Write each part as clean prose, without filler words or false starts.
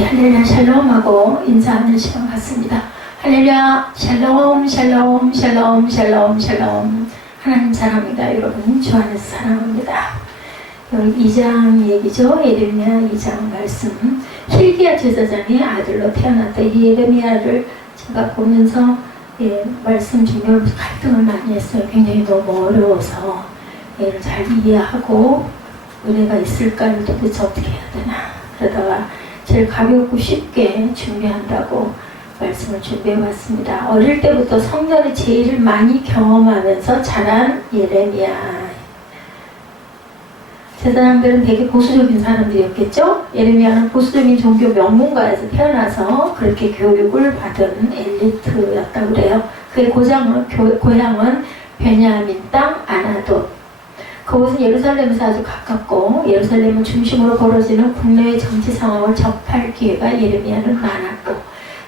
우리 할렐루야 샬롬하고 인사하는 시간 같습니다. 할렐루야 샬롬 샬롬 샬롬 샬롬 샬롬. 하나님 사랑합니다. 여러분 주 안에서 사랑합니다. 여기 2장 얘기죠. 예레미야 2장 말씀. 힐기야 제사장의 아들로 태어났다. 이 예레미야를 제가 보면서 말씀 중에 갈등을 많이 했어요. 굉장히 너무 어려워서 얘를 잘 이해하고 은혜가 있을까를 도대체 어떻게 해야 되나. 그러다가 제일 가볍고 쉽게 준비한다고 말씀을 준비해봤습니다. 어릴 때부터 성전을 제일 많이 경험하면서 자란 예레미야. 제사장들은 되게 보수적인 사람들이었겠죠? 예레미야는 보수적인 종교 명문가에서 태어나서 그렇게 교육을 받은 엘리트였다고 그래요. 그의 고향은 베냐민 땅 아나돗. 그곳은 예루살렘에서 아주 가깝고 예루살렘을 중심으로 벌어지는 국내의 정치 상황을 접할 기회가 예레미야는 많았고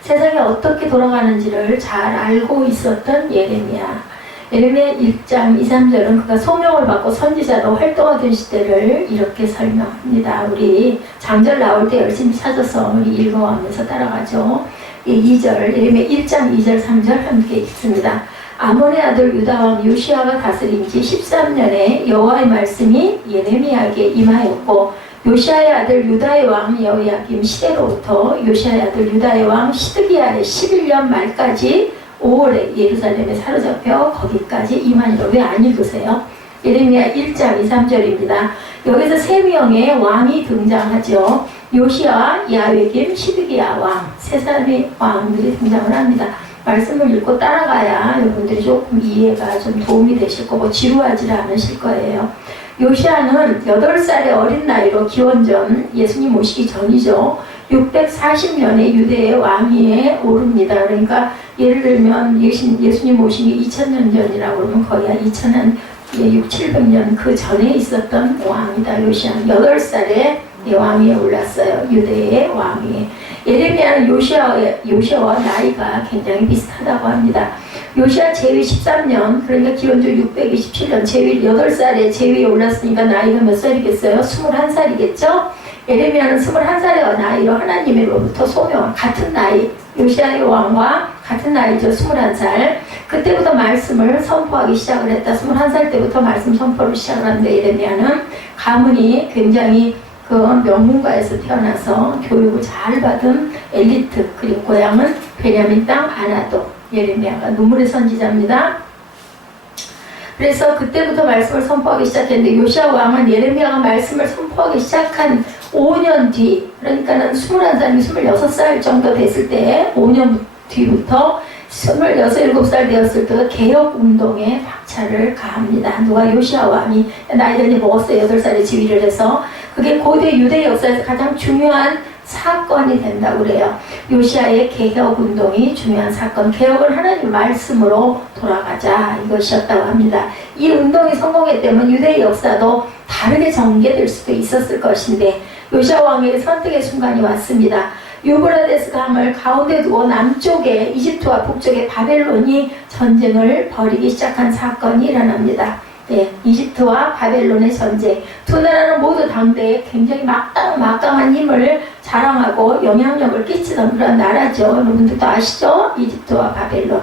세상이 어떻게 돌아가는지를 잘 알고 있었던 예레미야. 예레미야 1장 2, 3절은 그가 소명을 받고 선지자로 활동하던 시대를 이렇게 설명합니다. 우리 장절 나올 때 열심히 찾아서 우리 읽어가면서 따라가죠. 2절, 예레미야 1장 2절 3절 함께 읽습니다. 아몬의 아들 유다왕 요시야가 다스린 지 13년에 여호와의 말씀이 예레미야에게 임하였고 요시야의 아들 유다의 왕 여호야김 시대로부터 요시야의 아들 유다의 왕 시드기야의 11년 말까지 5월에 예루살렘에 사로잡혀 거기까지 임하니라. 왜 안 읽으세요? 예레미야 1장 2, 3절입니다. 여기서 세 명의 왕이 등장하죠. 요시야, 야외김, 시드기야 왕. 세 사람의 왕들이 등장을 합니다. 말씀을 읽고 따라가야 여러분들이 조금 이해가 좀 도움이 되실 거고 지루하지 않으실 거예요. 요시야는 8살의 어린 나이로 기원전 예수님 오시기 전이죠. 640년에 유대의 왕위에 오릅니다. 그러니까 예를 들면 예수님 오시기 2000년 전이라고 그러면 거의 한 2000년, 600~700년 그 전에 있었던 왕이다. 요시야 8살에 왕위에 올랐어요. 유대의 왕위에. 예레미야는 요시야와 나이가 굉장히 비슷하다고 합니다. 요시야 제위 13년, 그러니까 기원전 627년, 제위 8살에 제위에 올랐으니까 나이가 몇 살이겠어요? 21살이겠죠? 예레미야는 21살의 나이로 하나님으로부터 소명, 같은 나이, 요시야의 왕과 같은 나이죠. 21살. 그때부터 말씀을 선포하기 시작을 했다. 21살 때부터 말씀 선포를 시작을 하는데 예레미야는 가문이 굉장히 그 명문가에서 태어나서 교육을 잘 받은 엘리트, 그리고 고향은 베냐민 땅 아나돗. 예레미야가 눈물의 선지자입니다. 그래서 그때부터 말씀을 선포하기 시작했는데 요시야 왕은 예레미야가 말씀을 선포하기 시작한 5년 뒤, 그러니까는 21살이 26살 정도 됐을 때 5년 뒤부터 26, 7살 되었을 때가 개혁운동에 박차를 가합니다. 누가? 요시야 왕이 나이가 이제 먹었어요. 8살에 지위를 해서. 그게 고대 유대 역사에서 가장 중요한 사건이 된다고 그래요. 요시야의 개혁운동이 중요한 사건. 개혁은 하나님 말씀으로 돌아가자, 이것이었다고 합니다. 이 운동이 성공했다면 유대의 역사도 다르게 전개될 수도 있었을 것인데 요시야 왕의 선택의 순간이 왔습니다. 유브라데스 강을 가운데 두고 남쪽에 이집트와 북쪽에 바벨론이 전쟁을 벌이기 시작한 사건이 일어납니다. 이집트와 바벨론의 전쟁. 두 나라는 모두 당대에 굉장히 막강한 힘을 자랑하고 영향력을 끼치던 그런 나라죠. 여러분들도 아시죠? 이집트와 바벨론.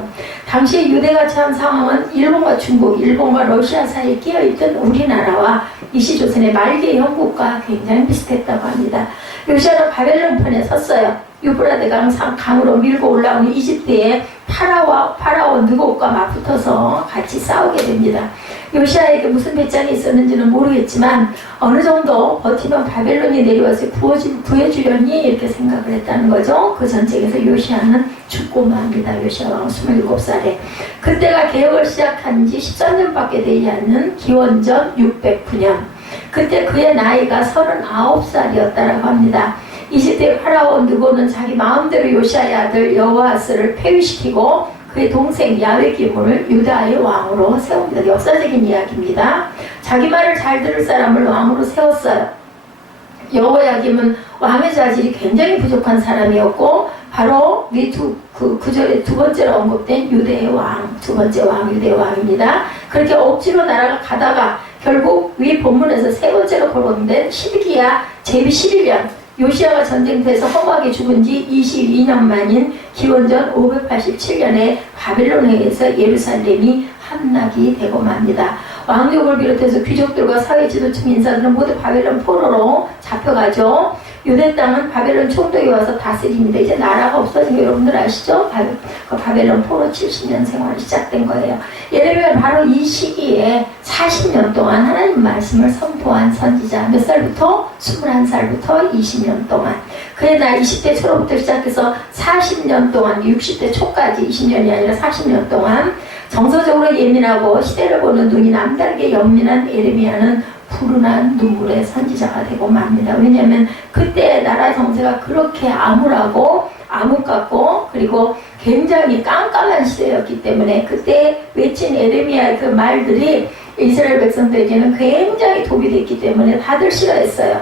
당시 유대가 처한 상황은 일본과 중국, 일본과 러시아 사이에 끼어있던 우리나라와 이시조선의 말기의 형국과 굉장히 비슷했다고 합니다. 요시야는 바벨론 편에 섰어요. 유브라데 강으로 밀고 올라오는 이집트의 파라오 느곱과 맞붙어서 같이 싸우게 됩니다. 요시야에게 무슨 배짱이 있었는지는 모르겠지만 어느 정도 버티면 바벨론이 내려와서 구해주려니 이렇게 생각을 했다는 거죠. 그 전쟁에서 요시야는 죽고 맙니다. 요시야 왕 27살에. 그때가 개혁을 시작한 지 13년밖에 되지 않는 기원전 609년. 그때 그의 나이가 39살이었다고 합니다. 이집트의 파라오 느고는 자기 마음대로 요시야의 아들 여호아스를 폐위시키고 그의 동생 야외기문을 유다의 왕으로 세웁니다. 역사적인 이야기입니다. 자기 말을 잘 들을 사람을 왕으로 세웠어요. 여호야김은 왕의 자질이 굉장히 부족한 사람이었고 바로 구절에 두 번째로 언급된 유대의 왕, 두 번째 왕, 유대의 왕입니다. 그렇게 억지로 나라가 가다가 결국 위 본문에서 세 번째로 거론된 시드기야 제위 11년 요시야가 전쟁터에서 험하게 죽은 지 22년 만인 기원전 587년에 바벨론에 의해서 예루살렘이 함락이 되고 맙니다. 왕족을 비롯해서 귀족들과 사회 지도층 인사들은 모두 바벨론 포로로 잡혀가죠. 유대 땅은 바벨론 총독이 와서 다스립니다. 이제 나라가 없어진 거 여러분들 아시죠? 바벨론 포로 70년 생활이 시작된 거예요. 예레미야는 바로 이 시기에 40년 동안 하나님 말씀을 선포한 선지자. 몇 살부터? 21살부터 20년 동안. 그의 나이 20대 초로부터 시작해서 40년 동안 60대 초까지 20년이 아니라 40년 동안 정서적으로 예민하고 시대를 보는 눈이 남다르게 연민한 예레미야는 불운한 눈물의 선지자가 되고 맙니다. 왜냐하면 그때 나라 정세가 그렇게 암울하고 암흑 같고 그리고 굉장히 깜깜한 시대였기 때문에 그때 외친 예레미야의 그 말들이 이스라엘 백성들에게는 굉장히 독이 됐기 때문에 다들 싫어했어요.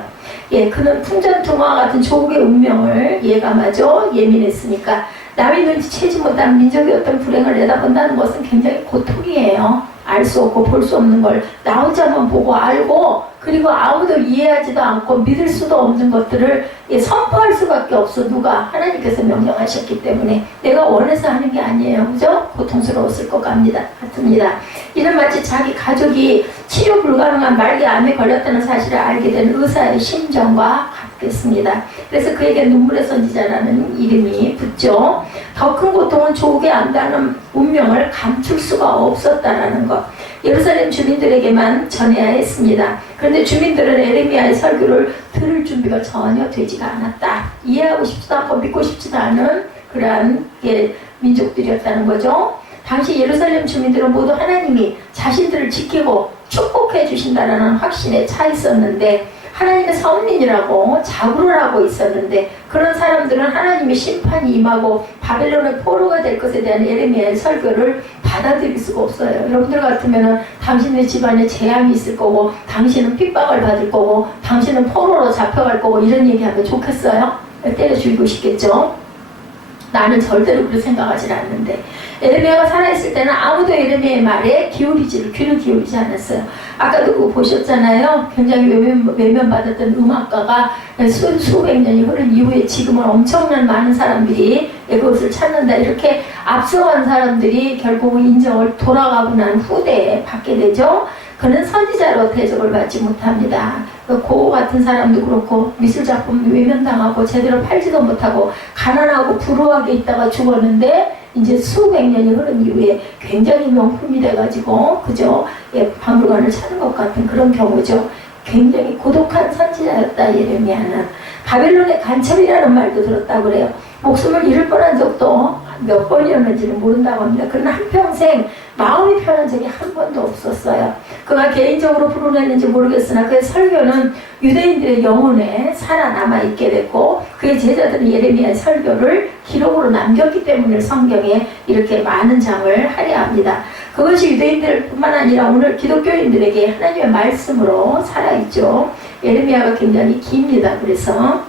예, 그는 풍전등화 같은 조국의 운명을 예감하죠. 예민했으니까. 남이 눈치채지 못한 민족의 어떤 불행을 내다본다는 것은 굉장히 고통이에요. 알 수 없고 볼 수 없는 걸 나 혼자만 보고 알고 그리고 아무도 이해하지도 않고 믿을 수도 없는 것들을 선포할 수밖에 없어. 누가? 하나님께서 명령하셨기 때문에 내가 원해서 하는 게 아니에요. 그죠? 고통스러웠을 것 같습니다. 이는 마치 자기 가족이 치료 불가능한 말기 암에 걸렸다는 사실을 알게 된 의사의 심정과 같겠습니다. 그래서 그에게 눈물의 선지자라는 이름이 붙죠. 더 큰 고통은 조국의 암담한 운명을 감출 수가 없었다라는 것. 예루살렘 주민들에게만 전해야 했습니다. 그런데 주민들은 예레미야의 설교를 들을 준비가 전혀 되지가 않았다. 이해하고 싶지도 않고 믿고 싶지도 않은 그러한 민족들이었다는 거죠. 당시 예루살렘 주민들은 모두 하나님이 자신들을 지키고 축복해 주신다는 확신에 차 있었는데 하나님의 선민이라고 자부를 하고 있었는데 그런 사람들은 하나님의 심판이 임하고 바벨론의 포로가 될 것에 대한 예레미야의 설교를 받아들일 수가 없어요. 여러분들 같으면 당신의 집안에 재앙이 있을 거고 당신은 핍박을 받을 거고 당신은 포로로 잡혀갈 거고 이런 얘기하면 좋겠어요? 때려 죽이고 싶겠죠? 나는 절대로 그렇게 생각하지 않는데 예레미야가 살아있을 때는 아무도 예레미야의 말에 귀를 기울이지 않았어요. 아까도 그거 보셨잖아요. 굉장히 외면받았던 음악가가 수백 년이 흐른 이후에 지금은 엄청난 많은 사람들이 그것을 찾는다. 이렇게 앞서간 사람들이 결국은 인정을 돌아가고 난 후대에 받게 되죠. 그는 선지자로 대접을 받지 못합니다. 고 같은 사람도 그렇고 미술작품 외면당하고 제대로 팔지도 못하고 가난하고 불우하게 있다가 죽었는데 이제 수백 년이 흐른 이후에 굉장히 명품이 돼가지고 그죠? 예, 박물관을 찾는 것 같은 그런 경우죠. 굉장히 고독한 선지자였다. 예레미야는 바벨론의 간첩이라는 말도 들었다고 그래요. 목숨을 잃을 뻔한 적도 몇 번이었는지는 모른다고 합니다. 그러나 한평생 마음이 편한 적이 한 번도 없었어요. 그가 개인적으로 불운했는지 모르겠으나 그의 설교는 유대인들의 영혼에 살아남아 있게 됐고 그의 제자들은 예레미야의 설교를 기록으로 남겼기 때문에 성경에 이렇게 많은 장을 할애합니다. 그것이 유대인들뿐만 아니라 오늘 기독교인들에게 하나님의 말씀으로 살아있죠. 예레미야가 굉장히 깁니다. 그래서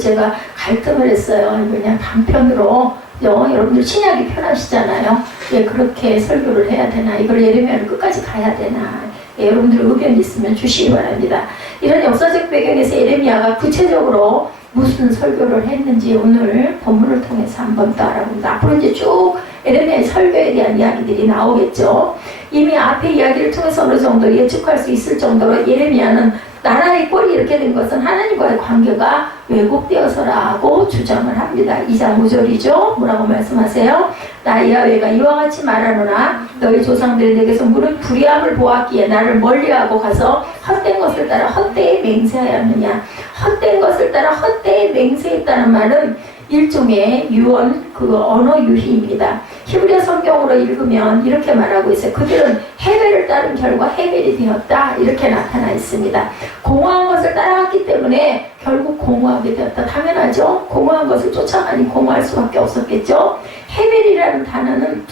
제가 갈등을 했어요. 그냥 단편으로 여러분들 신약이 편하시잖아요. 예, 그렇게 설교를 해야 되나? 이걸 예레미야를 끝까지 가야 되나? 예, 여러분들 의견이 있으면 주시기 바랍니다. 이런 역사적 배경에서 예레미야가 구체적으로 무슨 설교를 했는지 오늘 본문을 통해서 한번 더 알아봅니다. 앞으로 이제 쭉 예레미야의 설교에 대한 이야기들이 나오겠죠. 이미 앞의 이야기를 통해서 어느 정도 예측할 수 있을 정도로 예레미야는 나라의 꼴이 이렇게 된 것은 하나님과의 관계가 왜곡되어서라고 주장을 합니다. 2장 5절이죠. 뭐라고 말씀하세요? 나 야훼가 이와 같이 말하노나 너희 조상들이 내게서 무릇 불의함을 보았기에 나를 멀리하고 가서 헛된 것을 따라 헛되이 맹세하였느냐. 헛된 것을 따라 헛되이 맹세했다는 말은 일종의 유언, 언어 유희입니다. 히브리어 성경으로 읽으면 이렇게 말하고 있어요. 그들은 헤벨을 따른 결과 헤벨이 되었다. 이렇게 나타나 있습니다. 공허한 것을 따라갔기 때문에 결국 공허하게 되었다. 당연하죠. 공허한 것을 쫓아가니 공허할 수밖에 없었겠죠. 헤벨이라는 단어는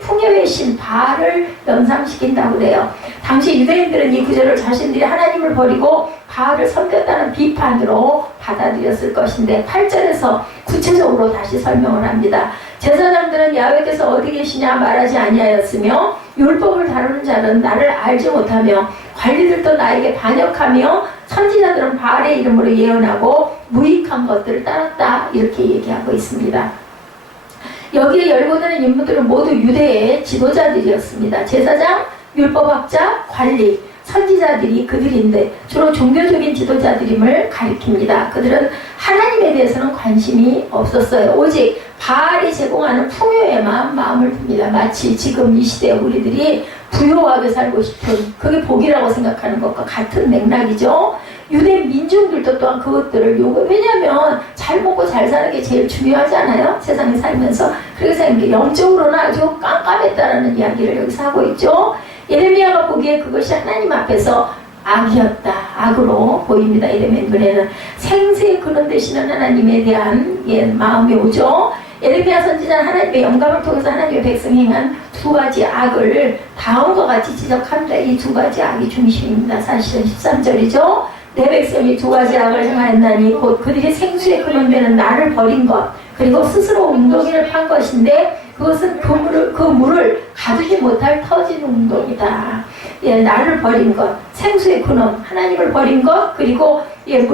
풍요의 신 바알을 연상시킨다고 그래요. 당시 유대인들은 이 구절을 자신들이 하나님을 버리고 바알을 섬겼다는 비판으로 받아들였을 것인데 8절에서 구체적으로 다시 설명을 합니다. 제사장들은 야훼께서 어디 계시냐 말하지 아니하였으며 율법을 다루는 자는 나를 알지 못하며 관리들도 나에게 반역하며 선지자들은 바알의 이름으로 예언하고 무익한 것들을 따랐다 이렇게 얘기하고 있습니다. 여기에 열거되는 인물들은 모두 유대의 지도자들이었습니다. 제사장, 율법학자, 관리, 선지자들이 그들인데 주로 종교적인 지도자들임을 가리킵니다. 그들은 하나님에 대해서는 관심이 없었어요. 오직 바알이 제공하는 풍요에만 마음을 둡니다. 마치 지금 이 시대에 우리들이 부유하게 살고 싶은 그게 복이라고 생각하는 것과 같은 맥락이죠. 유대 민중들도 또한 그것들을 왜냐하면 잘 먹고 잘 사는 게 제일 중요하잖아요. 세상에 살면서. 그래서 영적으로는 아주 깜깜했다라는 이야기를 여기서 하고 있죠. 예레미야가 보기에 그것이 하나님 앞에서 악이었다. 악으로 보입니다. 예레미야 눈에는 생수의 근원 되시는 하나님에 대한 마음이 오죠. 예레미야 선지자는 하나님의 영감을 통해서 하나님의 백성이 행한 두 가지 악을 다음과 같이 지적합니다. 이 두 가지 악이 중심입니다. 사실은 13절이죠. 내 백성이 두 가지 악을 행하였나니 곧 그들이 생수의 근원되는 나를 버린 것 그리고 스스로 웅덩이를 판 것인데 그것은 그 물을 가두지 못할 터진 웅덩이다. 예, 나를 버린 것, 생수의 근원, 하나님을 버린 것, 그리고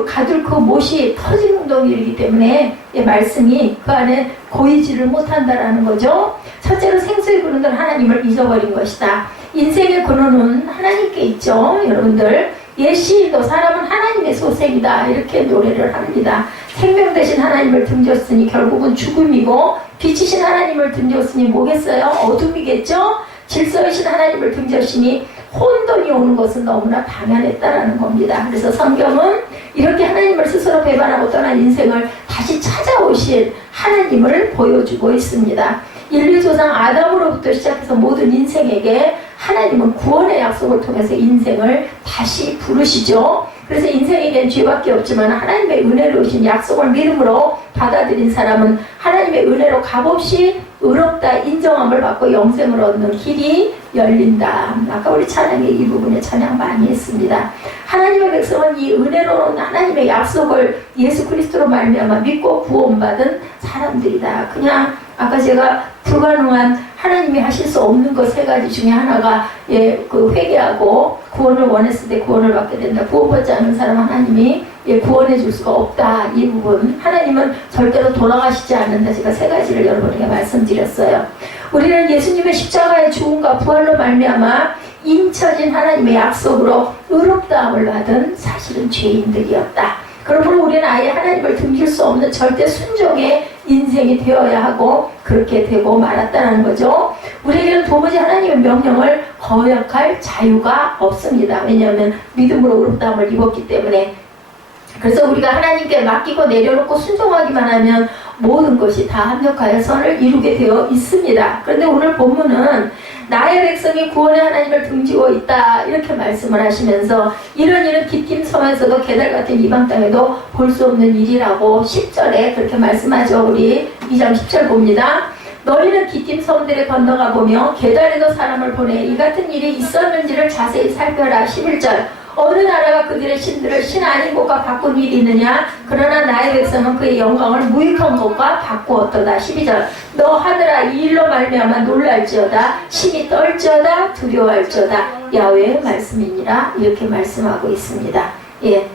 가둘 그 못이 터진 웅덩이이기 때문에 말씀이 그 안에 고이지를 못한다라는 거죠. 첫째로 생수의 근원은 하나님을 잊어버린 것이다. 인생의 근원은 하나님께 있죠. 여러분들 옛 시인도 사람은 하나님의 소생이다 이렇게 노래를 합니다. 생명 대신 하나님을 등졌으니 결국은 죽음이고 빛이신 하나님을 등졌으니 뭐겠어요? 어둠이겠죠? 질서이신 하나님을 등졌으니 혼돈이 오는 것은 너무나 당연했다라는 겁니다. 그래서 성경은 이렇게 하나님을 스스로 배반하고 떠난 인생을 다시 찾아오신 하나님을 보여주고 있습니다. 인류 조상 아담으로부터 시작해서 모든 인생에게 하나님은 구원의 약속을 통해서 인생을 다시 부르시죠. 그래서 인생에겐 죄밖에 없지만 하나님의 은혜로 오신 약속을 믿음으로 받아들인 사람은 하나님의 은혜로 값없이 의롭다 인정함을 받고 영생을 얻는 길이 열린다. 아까 우리 찬양의 이 부분에 찬양 많이 했습니다. 하나님의 백성은 이 은혜로 하나님의 약속을 예수 그리스도로 말미암아 믿고 구원받은 사람들이다. 그냥 아까 제가 불가능한 하나님이 하실 수 없는 것 세 가지 중에 하나가 그 회개하고 구원을 원했을 때 구원을 받게 된다. 구원받지 않은 사람은 하나님이 구원해 줄 수가 없다. 이 부분 하나님은 절대로 돌아가시지 않는다. 제가 세 가지를 여러분에게 말씀드렸어요. 우리는 예수님의 십자가의 죽음과 부활로 말미암아 인쳐진 하나님의 약속으로 의롭다함을 받은 사실은 죄인들이었다. 그러므로 우리는 아예 하나님을 등질 수 없는 절대 순종의 인생이 되어야 하고 그렇게 되고 말았다는 거죠. 우리에게는 도무지 하나님의 명령을 거역할 자유가 없습니다. 왜냐하면 믿음으로 의롭다함을 입었기 때문에. 그래서 우리가 하나님께 맡기고 내려놓고 순종하기만 하면 모든 것이 다 합력하여 선을 이루게 되어 있습니다. 그런데 오늘 본문은 나의 백성이 구원의 하나님을 등지고 있다 이렇게 말씀을 하시면서 이런 일은 깃김 섬에서도 게달 같은 이방 땅에도 볼 수 없는 일이라고 10절에 그렇게 말씀하죠. 우리 2장 10절 봅니다. 너희는 깃김 섬들에 건너가 보며 게달에도 사람을 보내 이 같은 일이 있었는지를 자세히 살펴라. 11절 어느 나라가 그들의 신들을 신 아닌 것과 바꾼 일이 있느냐? 그러나 나의 백성은 그의 영광을 무익한 것과 바꾸었도다. 12절 너 하늘아 이 일로 말미암아 놀랄지어다 심히 떨지어다 두려워할지어다 야훼의 말씀이니라 이렇게 말씀하고 있습니다. 예,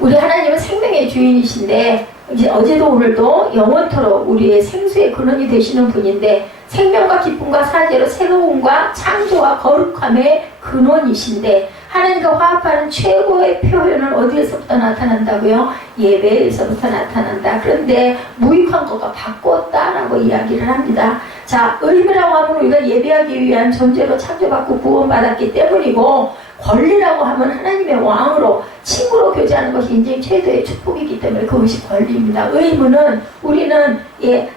우리 하나님은 생명의 주인이신데 이제 어제도 오늘도 영원토록 우리의 생수의 근원이 되시는 분인데 생명과 기쁨과 사제로 새로움과 창조와 거룩함의 근원이신데 하나님과 화합하는 최고의 표현은 어디에서부터 나타난다고요? 예배에서부터 나타난다. 그런데 무익한 것과 바꿨다라고 이야기를 합니다. 자, 의무라고 하면 우리가 예배하기 위한 존재로 창조받고 구원받았기 때문이고 권리라고 하면 하나님의 왕으로 친구로 교제하는 것이 인생 최대의 축복이기 때문에 그것이 권리입니다. 의무는 우리는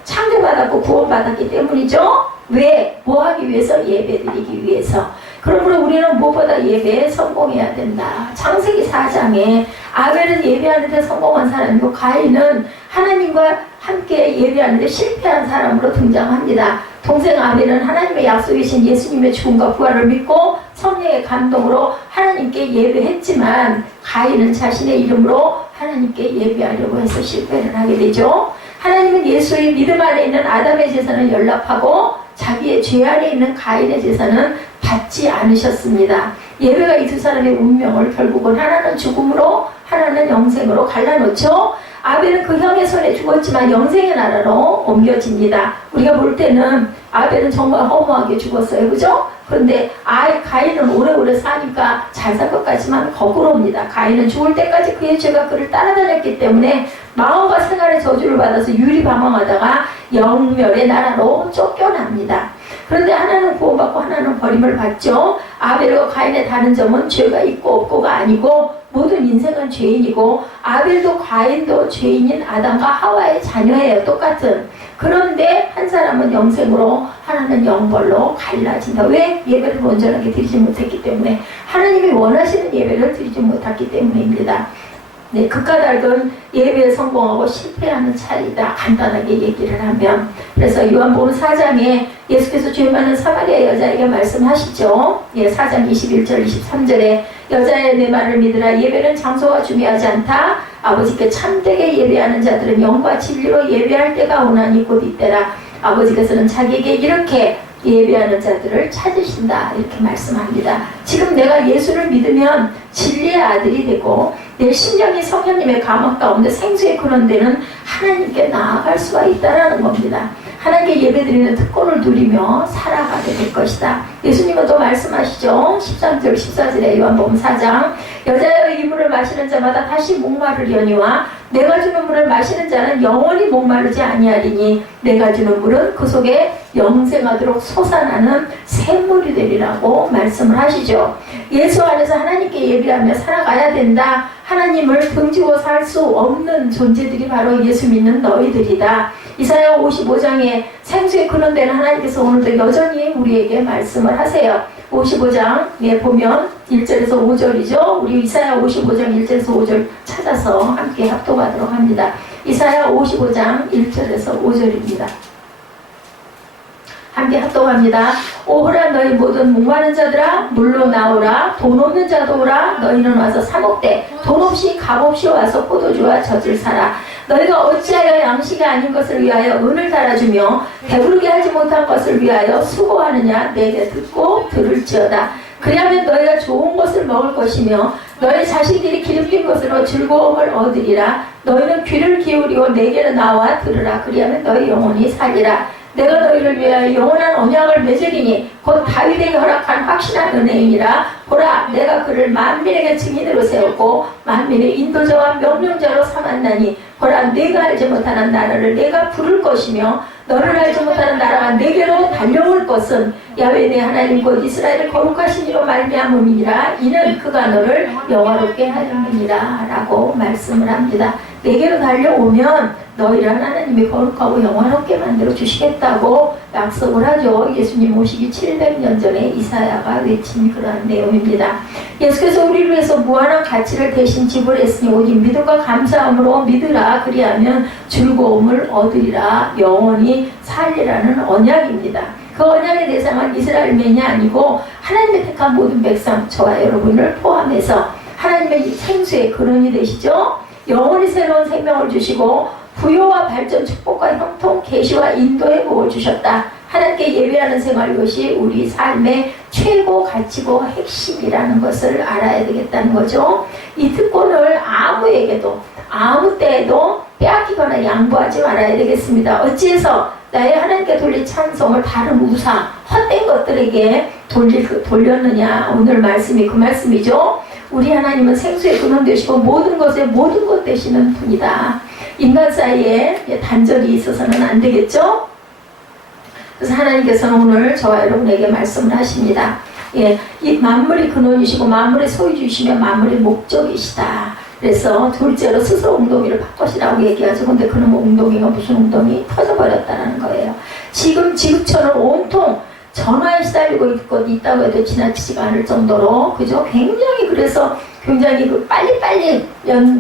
창조받았고 구원받았기 때문이죠. 왜? 뭐 하기 위해서? 예배드리기 위해서. 그러므로 우리는 무엇보다 예배에 성공해야 된다. 창세기 4장에 아벨은 예배하는데 성공한 사람이고 가인은 하나님과 함께 예배하는데 실패한 사람으로 등장합니다. 동생 아벨은 하나님의 약속이신 예수님의 죽음과 부활을 믿고 성령의 감동으로 하나님께 예배했지만 가인은 자신의 이름으로 하나님께 예배하려고 해서 실패를 하게 되죠. 하나님은 예수의 믿음 안에 있는 아담의 제사는 연락하고 자기의 죄 안에 있는 가인의 제사는 받지 않으셨습니다. 예배가 이 두 사람의 운명을 결국은 하나는 죽음으로 하나는 영생으로 갈라놓죠. 아벨은 그 형의 손에 죽었지만 영생의 나라로 옮겨집니다. 우리가 볼 때는 아벨은 정말 허무하게 죽었어요. 그죠? 그런데 가인은 오래오래 사니까 잘 살 것 같지만 거꾸로입니다. 가인은 죽을 때까지 그의 죄가 그를 따라다녔기 때문에 마음과 생활의 저주를 받아서 유리방황하다가 영멸의 나라로 쫓겨납니다. 그런데 하나는 구원받고 하나는 버림을 받죠. 아벨과 가인의 다른 점은 죄가 있고 없고가 아니고 모든 인생은 죄인이고 아벨도 가인도 죄인인 아담과 하와의 자녀예요. 똑같은. 그런데 한 사람은 영생으로 하나는 영벌로 갈라진다. 왜? 예배를 온전하게 드리지 못했기 때문에. 하나님이 원하시는 예배를 드리지 못했기 때문입니다. 네, 극가닥은 예배에 성공하고 실패하는 차이다. 간단하게 얘기를 하면. 그래서 요한복음 4장에 예수께서 죄 많은 사마리아 여자에게 말씀하시죠. 예, 4장 21절 23절에 여자의 내 말을 믿으라. 예배는 장소가 중요하지 않다. 아버지께 참되게 예배하는 자들은 영과 진리로 예배할 때가 오나니 곧 이때라. 아버지께서는 자기에게 이렇게 예배하는 자들을 찾으신다. 이렇게 말씀합니다. 지금 내가 예수를 믿으면 진리의 아들이 되고 내 심령이 성령님의 감화 가운데 생수의 그런 데는 하나님께 나아갈 수가 있다는 겁니다. 하나님께 예배드리는 특권을 누리며 살아가게 될 것이다. 예수님은 또 말씀하시죠. 13절 14절에 요한복음 4장 여자의 이 물을 마시는 자마다 다시 목마르려니와 내가 주는 물을 마시는 자는 영원히 목마르지 아니하리니 내가 주는 물은 그 속에 영생하도록 솟아나는 샘물이 되리라고 말씀을 하시죠. 예수 안에서 하나님께 예배하며 살아가야 된다. 하나님을 등지고 살 수 없는 존재들이 바로 예수 믿는 너희들이다. 이사야 55장에 생수의 근원 되는 하나님께서 오늘도 여전히 우리에게 말씀을 하세요. 55장에 보면 1절에서 5절이죠. 우리 이사야 55장 1절에서 5절 찾아서 함께 합독하도록 합니다. 이사야 55장 1절에서 5절입니다. 함께 합독합니다. 오호라 너희 모든 목마른 자들아 물로 나오라. 돈 없는 자도 오라. 너희는 와서 사 먹되 돈 없이 값 없이 와서 포도주와 젖을 사라. 너희가 어찌하여 양식이 아닌 것을 위하여 은을 달아주며 배부르게 하지 못한 것을 위하여 수고하느냐. 내게 듣고 들을지어다. 그리하면 너희가 좋은 것을 먹을 것이며 너희 자식들이 기름진 것으로 즐거움을 얻으리라. 너희는 귀를 기울이고 내게로 나와 들으라. 그리하면 너희 영혼이 살리라. 내가 너희를 위하여 영원한 언약을 맺으리니 곧 다윗에게 허락한 확신한 은혜이니라. 보라 내가 그를 만민에게 증인으로 세웠고 만민의 인도자와 명령자로 삼았나니 보라 내가 알지 못하는 나라를 내가 부를 것이며 너를 알지 못하는 나라가 내게로 달려올 것은 야훼 내 하나님 곧 이스라엘을 거룩하신 이로 말미암음이니라. 이는 그가 너를 영화롭게 하였느니라 라고 말씀을 합니다. 내게로 달려오면 너희를 하나님이 거룩하고 영화롭게 만들어 주시겠다고 약속을 하죠. 예수님 오시기 700년 전에 이사야가 외친 그러한 내용입니다. 예수께서 우리를 위해서 무한한 가치를 대신 지불했으니 오직 믿음과 감사함으로 믿으라. 그리하면 즐거움을 얻으리라. 영원히 살리라는 언약입니다. 그 언약의 대상은 이스라엘만이 아니고 하나님의 택한 모든 백성 저와 여러분을 포함해서 하나님의 생수의 근원이 되시죠. 영원히 새로운 생명을 주시고 부요와 발전, 축복과 형통, 계시와 인도의 복을 주셨다. 하나님께 예배하는 생활 이것이 우리 삶의 최고 가치고 핵심이라는 것을 알아야 되겠다는 거죠. 이 특권을 아무에게도 아무 때에도 빼앗기거나 양보하지 말아야 되겠습니다. 어찌해서 나의 하나님께 돌릴 찬송을 다른 우상, 헛된 것들에게 돌렸느냐. 오늘 말씀이 그 말씀이죠. 우리 하나님은 생수의 근원 되시고 모든 것의 모든 것 되시는 분이다. 인간 사이에 단절이 있어서는 안 되겠죠? 그래서 하나님께서는 오늘 저와 여러분에게 말씀을 하십니다. 예, 이 만물이 근원이시고 만물의 소유주이시며 만물의 목적이시다. 그래서 둘째로 스스로 웅덩이를 바꾸시라고 얘기하죠. 근데 그놈의 웅덩이가 무슨 웅덩이? 터져버렸다는 거예요. 지금 지구촌은 온통 전화에 시달리고 있다고 해도 지나치지가 않을 정도로, 그죠? 그래서 굉장히 빨리빨리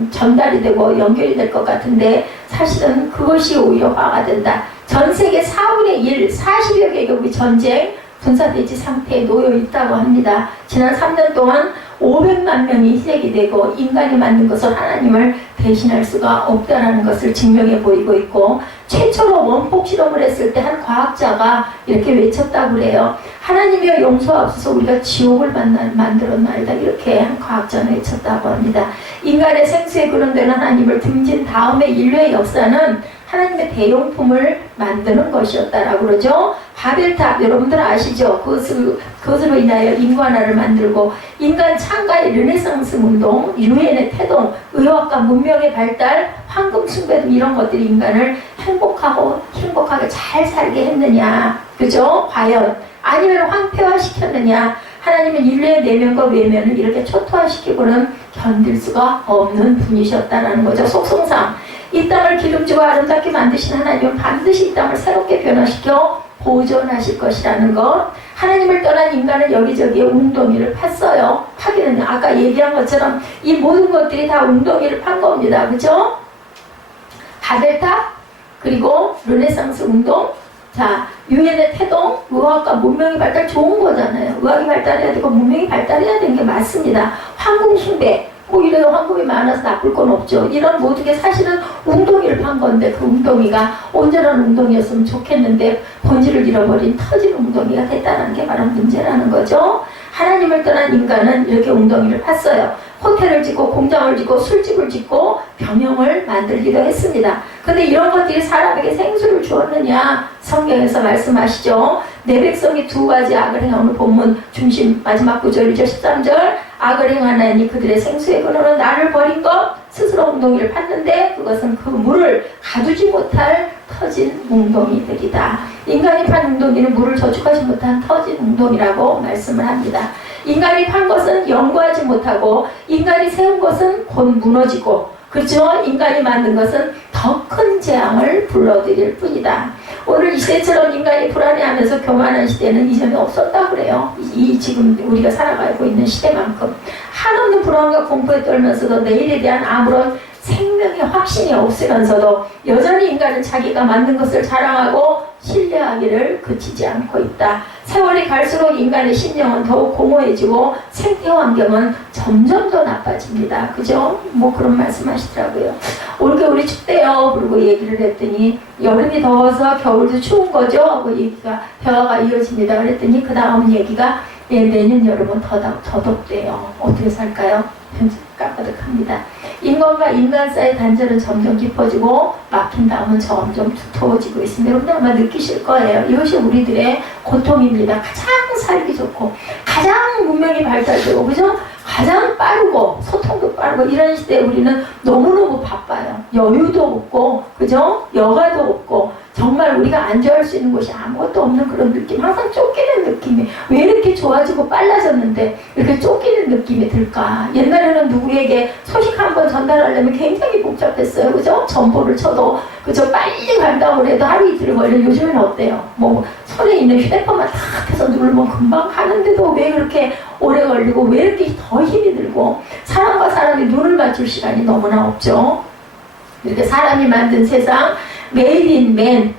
전달이 되고 연결이 될 것 같은데 사실은 그것이 오히려 화가 된다. 전 세계 4분의 1, 40여 개국이 전쟁, 군사대지 상태에 놓여 있다고 합니다. 지난 3년 동안 500만 명이 희생이 되고 인간이 만든 것을 하나님을 대신할 수가 없다라는 것을 증명해 보이고 있고, 최초로 원폭 실험을 했을 때 한 과학자가 이렇게 외쳤다고 그래요. 하나님이여 용서하옵소서 우리가 지옥을 만들었나이다. 이렇게 한 과학자는 외쳤다고 합니다. 인간의 생수에 근원되는 하나님을 등진 다음에 인류의 역사는 하나님의 대용품을 만드는 것이었다라고 그러죠. 바벨탑 여러분들 아시죠? 그것으로 인하여 인간화를 만들고, 인간 창가의 르네상스 운동, 유엔의 태동, 의학과 문명의 발달, 황금 숭배 이런 것들이 인간을 행복하게 잘 살게 했느냐, 그죠? 과연 아니면 황폐화시켰느냐? 하나님은 인류의 내면과 외면을 이렇게 초토화시키고는 견딜 수가 없는 분이셨다라는 거죠. 속성상 이 땅을 기름지고 아름답게 만드신 하나님은 반드시 이 땅을 새롭게 변화시켜 보존하실 것이라는 것. 하나님을 떠난 인간은 여기저기에 웅덩이를 팠어요. 파기는 아까 얘기한 것처럼 이 모든 것들이 다 웅덩이를 판 겁니다. 그죠? 바벨탑, 그리고 르네상스 운동, 자, 유엔의 태동, 의학과 문명이 발달 좋은 거잖아요. 의학이 발달해야 되고 문명이 발달해야 되는 게 맞습니다. 황금 숭배, 오히려 황금이 많아서 나쁠 건 없죠. 이런 모든 게 사실은 웅덩이를 판 건데, 그 웅덩이가 온전한 웅덩이였으면 좋겠는데 본질을 잃어버린 터진 웅덩이가 됐다는 게 바로 문제라는 거죠. 하나님을 떠난 인간은 이렇게 웅덩이를 팠어요. 호텔을 짓고 공장을 짓고 술집을 짓고 병영을 만들기도 했습니다. 근데 이런 것들이 사람에게 생수를 주었느냐? 성경에서 말씀하시죠. 내 백성이 두 가지 악을 행하, 오늘 본문 중심 마지막 구절이죠. 13절. 악을 행하나니 그들의 생수의 근원은 나를 버린 것, 스스로 웅덩이를 팠는데 그것은 그 물을 가두지 못할 터진 웅덩이들이다. 인간이 판 웅덩이는 물을 저축하지 못한 터진 웅덩이라고 말씀을 합니다. 인간이 판 것은 연구하지 못하고, 인간이 세운 것은 곧 무너지고, 그렇죠? 인간이 만든 것은 더 큰 재앙을 불러들일 뿐이다. 오늘 이 시대처럼 인간이 불안해하면서 교만한 시대는 이전에 없었다고 그래요. 이 지금 우리가 살아가고 있는 시대만큼 한없는 불안과 공포에 떨면서도 내일에 대한 아무런 생명의 확신이 없으면서도 여전히 인간은 자기가 만든 것을 자랑하고 신뢰하기를 그치지 않고 있다. 세월이 갈수록 인간의 심령은 더욱 공허해지고 생태 환경은 점점 더 나빠집니다. 그죠? 뭐 그런 말씀 하시더라고요. 올겨울이 춥대요. 그리고 얘기를 했더니 여름이 더워서 겨울도 추운 거죠? 하고 얘기가 대화가 이어집니다. 그랬더니 그 다음 얘기가 내년 여름은 더 덥대요. 어떻게 살까요? 깜빡합니다. 인간과 인간 사이의 단절은 점점 깊어지고 막힌 다음은 점점 두터워지고 있습니다. 여러분들 아마 느끼실 거예요. 이것이 우리들의 고통입니다. 가장 살기 좋고 가장 문명이 발달되고, 그죠? 가장 빠르고 소통도 빠르고 이런 시대에 우리는 너무너무 바빠요. 여유도 없고, 그죠? 여가도 없고, 정말 우리가 안주할 수 있는 곳이 아무것도 없는 그런 느낌, 항상 쫓기는 느낌이, 왜 이렇게 좋아지고 빨라졌는데 이렇게 쫓기는 느낌이 들까? 옛날에는 누구에게 소식 한번 전달하려면 굉장히 복잡했어요. 그죠? 전보를 쳐도, 그죠? 빨리 간다고 해도 하루 이틀 걸려. 요즘은 어때요? 뭐 손에 있는 휴대폰만 탁 해서 누르면 금방 가는데도 왜 그렇게 오래 걸리고, 왜 이렇게 더 힘이 들고, 사람과 사람이 눈을 맞출 시간이 너무나 없죠. 이렇게 사람이 만든 세상, 메이드 인 맨,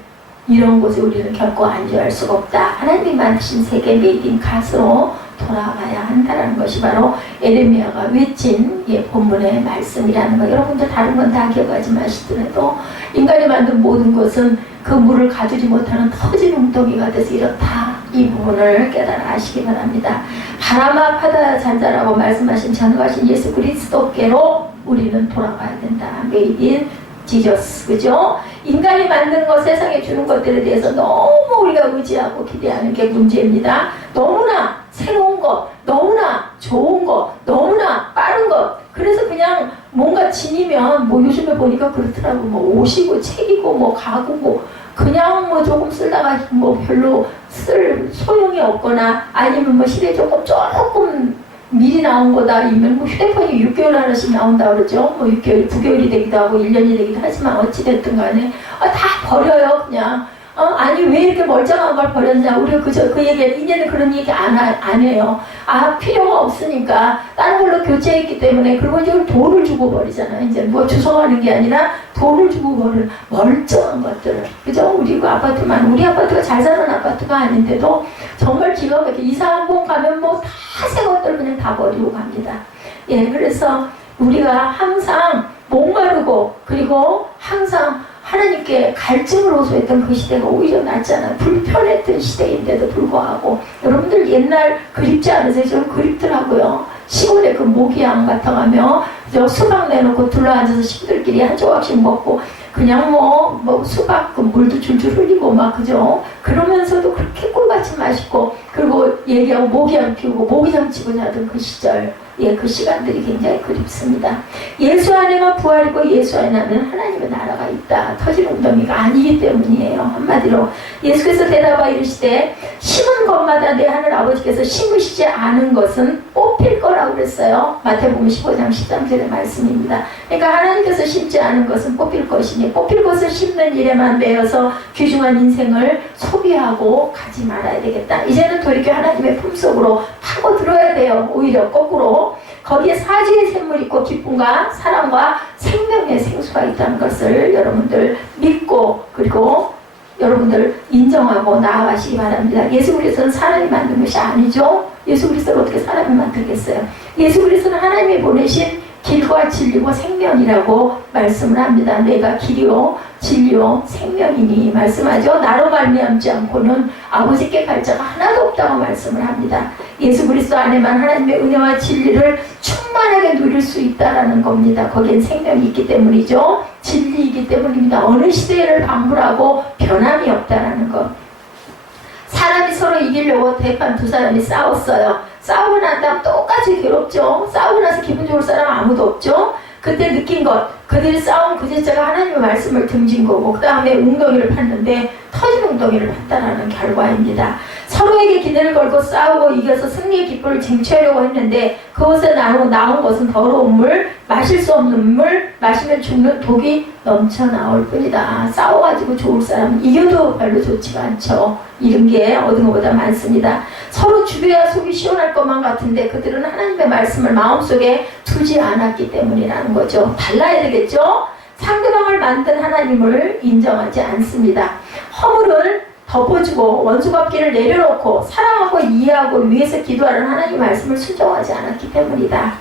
이런 곳에 우리는 결코 안주할 수가 없다. 하나님이 만드신 세계 메이드 인 갓으로 돌아가야 한다는 것이 바로 에레미야가 외친 본문의 말씀이라는 거. 여러분들 다른 건 다 기억하지 마시더라도 인간이 만든 모든 것은 그 물을 가두지 못하는 터진 웅덩이가 돼서 이렇다. 이 부분을 깨달아 아시기 바랍니다. 바람아 바다야 잔잔하고 말씀하신 전능하신 예수 그리스도께로 우리는 돌아가야 된다. 메이드 인 지저스, 그죠? 인간이 만든 것, 세상에 주는 것들에 대해서 너무 우리가 의지하고 기대하는 게 문제입니다. 너무나 새로운 것, 너무나 좋은 것, 너무나 빠른 것. 그래서 그냥 뭔가 지니면, 뭐 요즘에 보니까 그렇더라고. 뭐 옷이고 책이고 뭐 가구고 그냥 뭐 조금 쓰다가 뭐 별로 쓸 소용이 없거나, 아니면 뭐 시대에 조금 미리 나온 거다. 아니면 뭐 휴대폰이 6개월 하나씩 나온다 그러죠. 뭐 6개월, 9개월이 되기도 하고 1년이 되기도 하지만 어찌됐든 간에 다 버려요. 그냥 아니 왜 이렇게 멀쩡한 걸 버렸냐. 우리가 그 얘기 이제는 그런 얘기 안 해요. 필요가 없으니까 다른 걸로 교체했기 때문에. 그리고 이제 돈을 주고 버리잖아요. 이제 뭐 주워가는 게 아니라 돈을 주고 버리는 멀쩡한 것들을. 그죠? 우리 우리 아파트가 잘 사는 아파트가 아닌데도 정말 기가 막히게 이사 한 번 가면 뭐 다 새 것들 그냥 다 버리고 갑니다. 예, 그래서 우리가 항상 목마르고 그리고 항상 하나님께 갈증을 호소했던 그 시대가 오히려 낫잖아요. 불편했던 시대인데도 불구하고. 여러분들 옛날 그립지 않으세요? 저는 그립더라고요. 시골에 그 모기향 맡아가며 수박 내놓고 둘러앉아서 친구들끼리 한 조각씩 먹고 그냥 뭐 수박 그 물도 줄줄 흘리고 막 그죠? 그러면서도 그렇게 꿀같이 맛있고 그리고 얘기하고 모기향 피우고 모기장 치고 자던 그 시절. 예, 그 시간들이 굉장히 그립습니다. 예수 안에만 부활이고 예수 안에는 하나님의 나라가 있다. 터지는 웅덩이가 아니기 때문이에요. 한마디로 예수께서 대답하여 이르시되 심은 것마다 내 하늘 아버지께서 심으시지 않은 것은 뽑힐 거라고 그랬어요. 마태복음 15장 13절의 말씀입니다. 그러니까 하나님께서 심지 않은 것은 뽑힐 것이니 뽑힐 것을 심는 일에만 매여서 귀중한 인생을 소비하고 가지 말아야 되겠다. 이제는 돌이켜 하나님의 품속으로 파고들어야 돼요. 오히려 거꾸로 거기에 사지의 샘물이 있고 기쁨과 사랑과 생명의 생수가 있다는 것을 여러분들 믿고 그리고 여러분들 인정하고 나아가시기 바랍니다. 예수 그리스도는 사람이 만든 것이 아니죠. 예수 그리스도를 어떻게 사람이 만들겠어요. 예수 그리스도는 하나님이 보내신 길과 진리고 생명이라고 말씀을 합니다. 내가 길이요 진리요 생명이니 말씀하죠. 나로 말미암지 않고는 아버지께 갈 자가 하나도 없다고 말씀을 합니다. 예수 그리스도 안에만 하나님의 은혜와 진리를 충만하게 누릴 수 있다라는 겁니다. 거기엔 생명이 있기 때문이죠. 진리이기 때문입니다. 어느 시대를 방불하고 변함이 없다라는 것. 사람이 서로 이기려고 대판 두 사람이 싸웠어요. 싸우고 난 다음 똑같이 괴롭죠. 싸우고 나서 기분 좋을 사람 아무도 없죠. 그때 느낀 것, 그들이 싸운 그 제자가 하나님의 말씀을 등진 거고 그 다음에 웅덩이를 팠는데 터진 웅덩이를 팠다라는 결과입니다. 서로에게 기대를 걸고 싸우고 이겨서 승리의 기쁨을 쟁취하려고 했는데 그것에 나온 것은 더러운 물, 마실 수 없는 물, 마시면 죽는 독이 넘쳐나올 뿐이다. 싸워가지고 좋을 사람은 이겨도 별로 좋지가 않죠. 이런 게 얻은 것보다 많습니다. 서로 주변야 속이 시원할 것만 같은데 그들은 하나님의 말씀을 마음속에 두지 않았기 때문이라는 거죠. 달라야 되겠죠? 상대방을 만든 하나님을 인정하지 않습니다. 허물을 덮어주고 원수갚기를 내려놓고 사랑하고 이해하고 위해서 기도하는 하나님의 말씀을 순종하지 않았기 때문이다.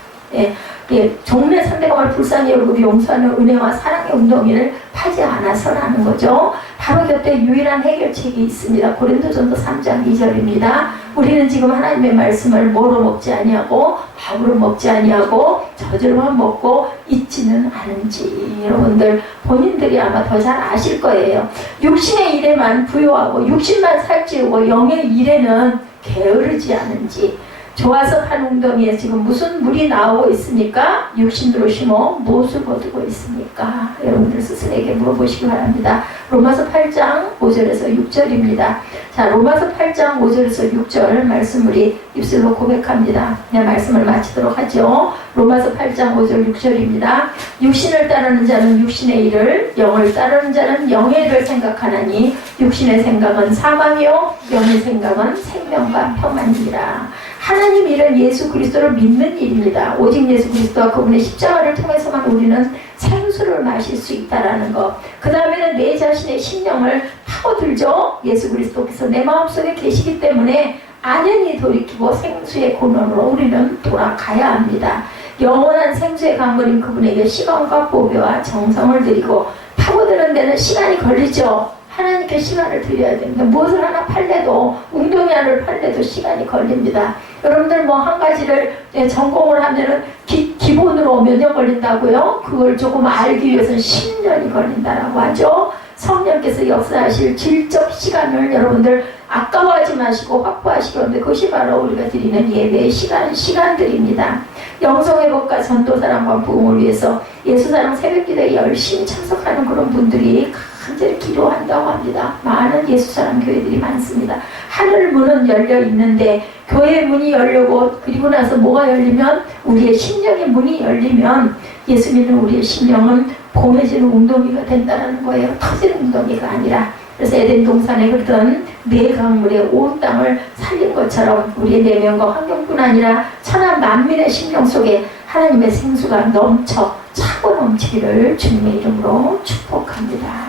종래 상대방을 불쌍히 여기고 용서하는 은혜와 사랑의 웅덩이를 파지 않아서라는 거죠. 바로 곁에 유일한 해결책이 있습니다. 고린도전서 3장 2절입니다. 우리는 지금 하나님의 말씀을 뭐로 먹지 아니하고 밥으로 먹지 아니하고 젖으로만 먹고 있지는 않은지. 여러분들 본인들이 아마 더 잘 아실 거예요. 육신의 일에만 부요하고 육신만 살찌우고 영의 일에는 게으르지 않은지. 좋아서 한 웅덩이에 지금 무슨 물이 나오고 있습니까? 육신으로 심어 무엇을 거두고 있습니까? 여러분들 스스로에게 물어보시기 바랍니다. 로마서 8장 5절에서 6절입니다. 자, 로마서 8장 5절에서 6절 말씀 우리 입술로 고백합니다. 그냥 말씀을 마치도록 하죠. 로마서 8장 5절 6절입니다. 육신을 따르는 자는 육신의 일을, 영을 따르는 자는 영의 일을 생각하나니 육신의 생각은 사망이요 영의 생각은 생명과 평안이니라. 하나님 일은 예수 그리스도를 믿는 일입니다. 오직 예수 그리스도와 그분의 십자가를 통해서만 우리는 생수를 마실 수 있다라는 것. 그 다음에는 내 자신의 심령을 파고들죠. 예수 그리스도께서 내 마음속에 계시기 때문에 안연히 돌이키고 생수의 근원으로 우리는 돌아가야 합니다. 영원한 생수의 강물인 그분에게 시간과 보배와 정성을 드리고 파고드는 데는 시간이 걸리죠. 하나님께 시간을 드려야 됩니다. 무엇을 하나 팔래도 웅덩이 하나를 팔래도 시간이 걸립니다. 여러분들 뭐 한 가지를 전공을 하면은 기본으로 몇 년 걸린다고요? 그걸 조금 알기 위해서는 10년이 걸린다라고 하죠. 성령께서 역사하실 질적 시간을 여러분들 아까워하지 마시고 확보하시기 바랍니다. 그것이 바로 우리가 드리는 예배의 시간들입니다. 영성회복과 전도사랑과 부흥을 위해서 예수사랑 새벽기도에 열심히 참석하는 그런 분들이 간절히 기도한다고 합니다. 많은 예수사랑 교회들이 많습니다. 하늘 문은 열려 있는데 교회 문이 열리고 그리고 나서 뭐가 열리면 우리의 심령의 문이 열리면 예수 믿는 우리의 심령은 봉해지는 웅덩이가 된다는 거예요. 터지는 웅덩이가 아니라 그래서 에덴 동산에 그러던 네 강물의 온 땅을 살린 것처럼 우리의 내면과 환경뿐 아니라 천하 만민의 심령 속에 하나님의 생수가 넘쳐 차고 넘치기를 주님의 이름으로 축복합니다.